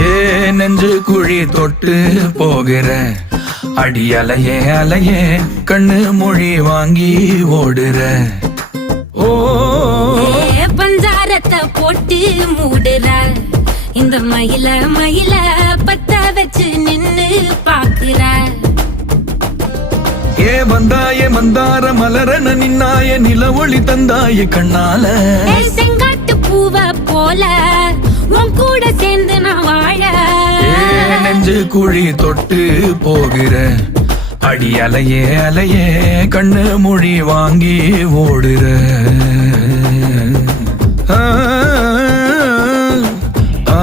ஏ நெஞ்சு குழி தொட்டு போகிற அடி அலையே அலையே கண்ணு மொழி வாங்கி ஓடுற. ஓ பஞ்சாரத்தை போட்டு மூடுற இந்த மயில மயில பத்த வச்சு நின்னு பாக்குற. ஏ வந்தாய மந்தார மலரன நின்னாய நில ஒளி தந்தாய கண்ணால. செங்காட்டு பூவ போல உன் கூட சேர்ந்து நான் வாழ. நெஞ்சு குழி தொட்டு போகிற அடி அலையே அலையே கண்ணு மொழி வாங்கி ஓடுற. ஆ ஆ